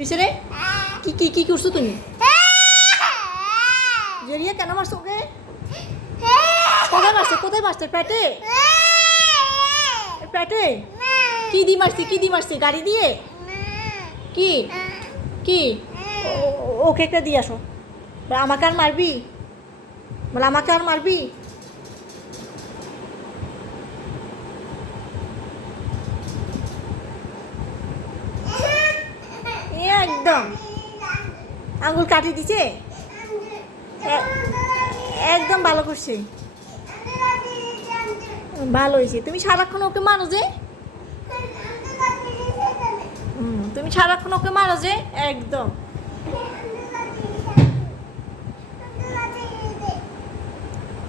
রে কি কি কি করছো তুমি? জেরিয়া কেন মারছো ওকে? কোথায় মারছে? কোথায় মারছে? পেটে? পেটে? কি দি মারছি? কি দি মারছি? গাড়ি দিয়ে? কি কি? ওকে একটা দিয়ে আসো। আমাকে আর মারবি? বলে আমাকে আর মারবি? একদম আঙুল কাটি দিছে। একদম ভালো করছে, ভালো হয়েছে। তুমি সারাক্ষণ ওকে মারো যে, তুমি সারাক্ষণ ওকে মারো যে একদম।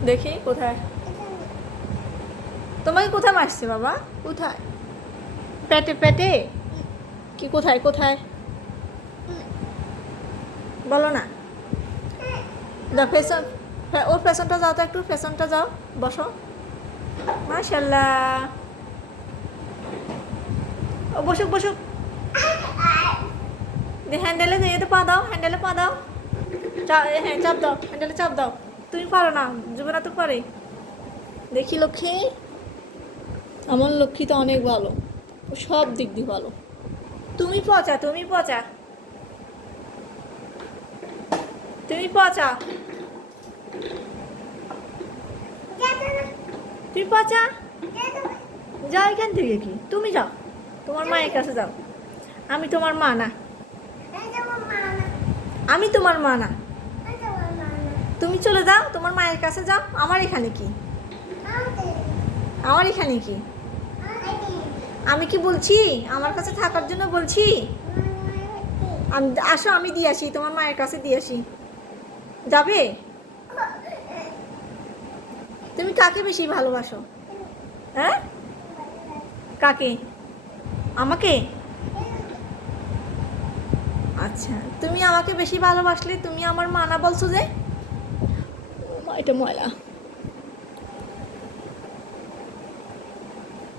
দেখি কোথায় তোমাকে কোথায় মারছে বাবা? কোথায়? পেটে? পেটে কি? কোথায় কোথায় বলো না। দাও ফ্যাশন, ওর ফ্যাশনটা যাও তো, একটু ফ্যাশনটা যাও, বসো। মাশাল্লাহ, ও বসুক বসুক। হ্যান্ডেলে এতে পা দাও, হ্যান্ডেলে পা দাও। হ্যাঁ চাপ দাও, হ্যান্ডেলে চাপ দাও। তুমি পারো না, যুবনা তো পারে। দেখি লক্ষ্মী, আমার লক্ষ্মী তো অনেক ভালো, ও সব দিক দিয়ে ভালো। তুমি পচা, তুমি পচা, তুমি পচা, তুমি পচা। যাও এখান থেকে। কি তুমি যাও, তোমার মায়ের কাছে যাও। আমি তোমার মা না, আমি তোমার মা না। তুমি চলে যাও, তোমার মায়ের কাছে যাও। আমার এখানে কি? আমার এখানে কি? আমি কি বলছি আমার কাছে থাকার জন্য বলছি? আমি আসো, আমি দিয়ে আসি, তোমার মায়ের কাছে দিয়ে আসি। যাবে? তুমি কাকে বেশি ভালোবাসো? হ্যাঁ, কাকে? আমাকে? আচ্ছা, তুমি আমাকে বেশি ভালোবাসলে তুমি আমার মা না বলছো যে? এটা ময়লা।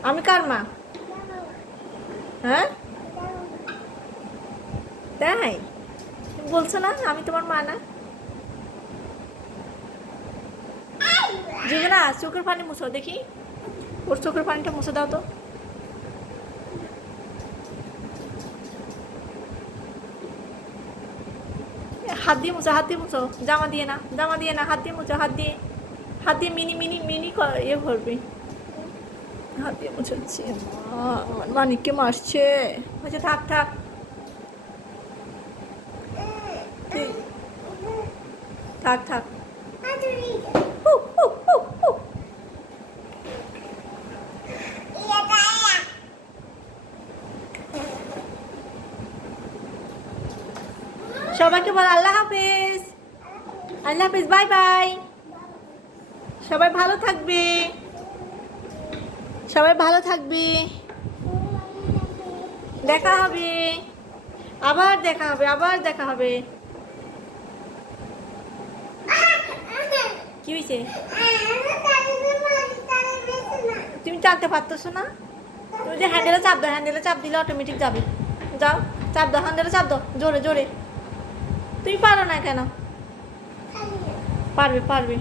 আমি কার মা? হ্যাঁ, তাই বলছো না আমি তোমার মা না? না, চোখের পানি মুছো দেখি, ওর চোখের পানিটা মুছে দাও তো। হাত দিয়ে মুছো, হাত দিয়ে মুছো, জামা দিয়ে না, জামা দিয়ে না, হাত দিয়ে মুছো, হাত দিয়ে, হাত দিয়ে মিনি মিনি মিনি ইয়ে করবে। হাত দিয়ে মুছাচ্ছি। আমার মানিককে মারছে। আচ্ছা থাক থাক। থাক থাক। সবাইকে বল আল্লাহ হাফেজ। আল্লাহ হাফেজ, বাই বাই। সবাই ভালো থাকবে, সবাই ভালো থাকবে। দেখা হবে, আবার দেখা হবে, আবার দেখা হবে। কি হয়েছে? তুমি চাপতে পারতেছো না? তুমি যে হ্যান্ডেলে চাপ দাও, হ্যান্ডেলে চাপ দিলে অটোমেটিক যাবে। যাও চাপ দাও, হ্যান্ডেলে চাপ দাও, জোরে জোরে। তুমি পারো না কেন? পারবে পারবে।